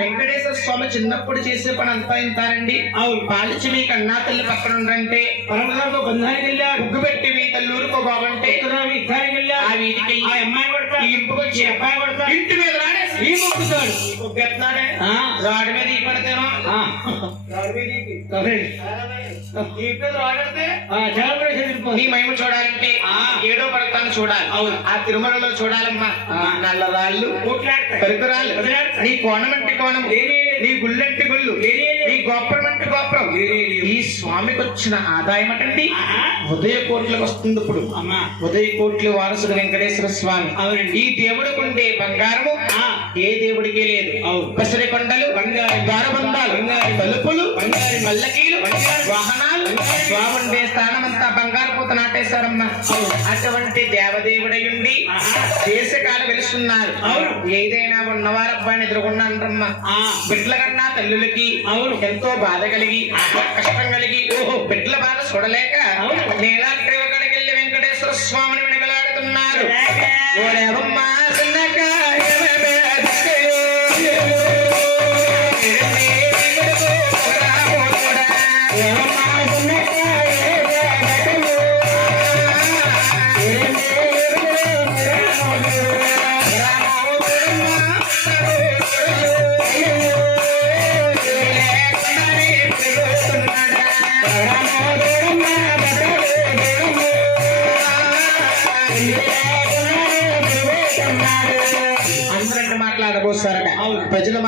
వెంకటేశ్వర స్వామి చిన్నప్పుడు చేసే పని అంతా ఇంతారండి. పాలించి మీ కన్నా తల్లి పక్కన ఉండంటే పరమలో బంధానికి వెళ్ళా ముగ్గు పెట్టి మీ తల్లూరుకో బాబంటే యుద్ధానికి వెళ్ళా ఆ వీధికి వెళ్ళి అమ్మాయి కొడతా ఈ ఇంపుకి వచ్చి అబ్బాయి కొడతా ఇంటి మీద రాడేసి ఈ ముక్కుతాడు ముగ్గెత్తున్నాడే రాడి మీద ఈ పడితేనో నీ మహిమ చూడాలంటే ఏడో పడతాను చూడాలి. అవును ఆ తిరుమలలో చూడాలమ్మా. నల్ల రాళ్ళు కరుకురాళ్ళు నీ కోణం అంటే కోణం నీ గుళ్ళంటి గుళ్ళు నీ గోపురం అంటే గోపురం. ఈ స్వామికి వచ్చిన ఆదాయం అటండి ఉదయ కోట్లకు వస్తుంది. ఇప్పుడు ఉదయ కోట్ల వారసుడు వెంకటేశ్వర స్వామి. ఈ దేవుడికి ఉండే బంగారము ఏ దేవుడికి లేదు. పసిరి కొండలు ద్వారబంధాలు తలుపులు పల్లకీలు వాహనాలు స్వాముండే స్థానం అంతా బంగారు పూత నాటేశారమ్మా. అటువంటి దేవదేవుడయుండి దేశకాల వెలుస్తున్నారు. ఏదైనా ఉన్నవారబ్బాయిని ఎదురుకున్నా అంటమ్మా. బిడ్డల కన్నా తల్లులకి ఎంతో బాధ కలిగి కష్టం కలిగి బిడ్డల బాధ చూడలేక నీలాంటి వెళ్ళి వెంకటేశ్వర స్వామిని వెనకలాడుతున్నారు.